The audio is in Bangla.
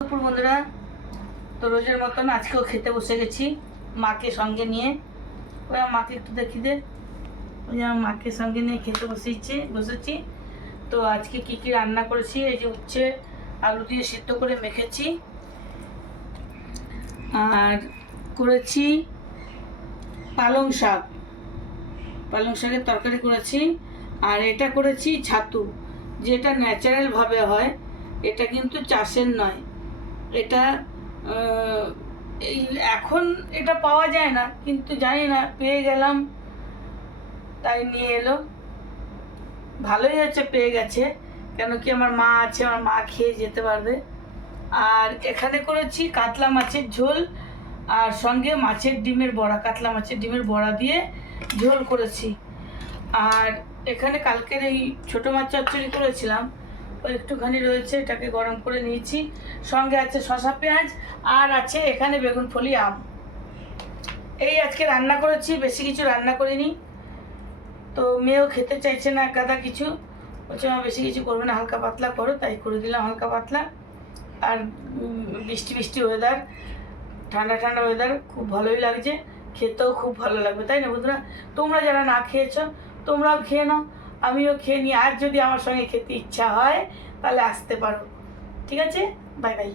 দুপুর বন্ধুরা, তো রোজের মতন আজকেও খেতে বসে গেছি মাকে সঙ্গে নিয়ে। ওই আমার মাকে একটু দেখি দে, ওই আমার মাকে সঙ্গে নিয়ে খেতে বসেছি। তো আজকে কি কি রান্না করেছি, এই যে উচ্ছে আলু দিয়ে সিদ্ধ করে মেখেছি, আর করেছি পালং শাকের তরকারি করেছি, আর এটা করেছি ছাতু, যেটা ন্যাচারালভাবে হয়, এটা কিন্তু চাষের নয়। এটা এই এখন এটা পাওয়া যায় না, কিন্তু জানি না পেয়ে গেলাম তাই নিয়ে এলো। ভালোই হচ্ছে পেয়ে গেছে, কেন কি আমার মা আছে, আমার মা খেয়ে যেতে পারবে। আর এখানে করেছি কাতলা মাছের ঝোল, আর সঙ্গে মাছের ডিমের বড়া, কাতলা মাছের ডিমের বড়া দিয়ে ঝোল করেছি। আর এখানে কালকের এই ছোটো মাছ চচ্চড়ি করেছিলাম, ওই একটুখানি রয়েছে, এটাকে গরম করে নিয়েছি। সঙ্গে আছে শসা পেঁয়াজ, আর আছে এখানে বেগুন ফলি আম। এই আজকে রান্না করেছি, বেশি কিছু রান্না করিনি। তো মেয়েও খেতে চাইছে না গাদা কিছু, বলছে মা বেশি কিছু করবে না, হালকা পাতলা করো, তাই করে দিলাম হালকা পাতলা। আর বৃষ্টি ওয়েদার, ঠান্ডা ওয়েদার, খুব ভালোই লাগছে, খেতেও খুব ভালো লাগবে, তাই না বন্ধুরা? তোমরা যারা না খেয়েছো তোমরাও খেয়ে নাও, আমিও খেয়ে নিই। আর যদি আমার সঙ্গে খেতে ইচ্ছা হয় তাহলে আসতে পারো। ঠিক আছে, বাই বাই।